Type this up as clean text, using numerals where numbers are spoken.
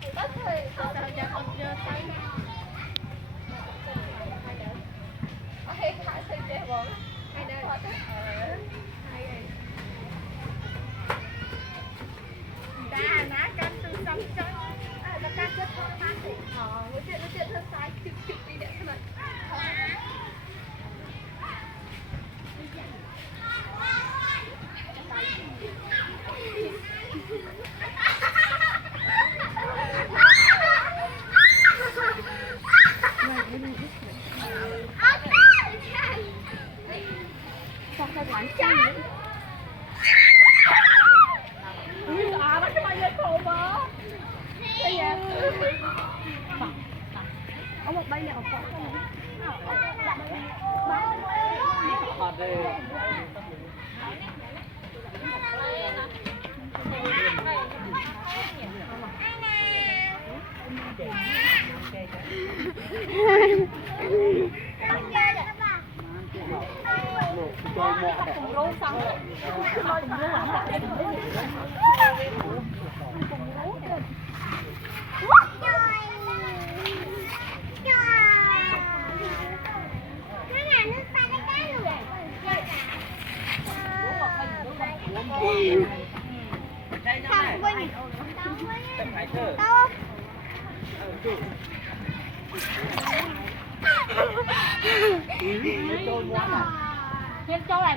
Ít thì sao giờ con chưa thấy. Hay thì chơi bọn hay đây. Đã ná canh từ xong cho là canh chết thôi bán thì nói chuyện thân sai chụp đi để thế này. Sao phải quán chán? Nó cái mày lên khổ mà. Bây giờ ông một bay này ở phỏ không? Hot đi. Thêm châu này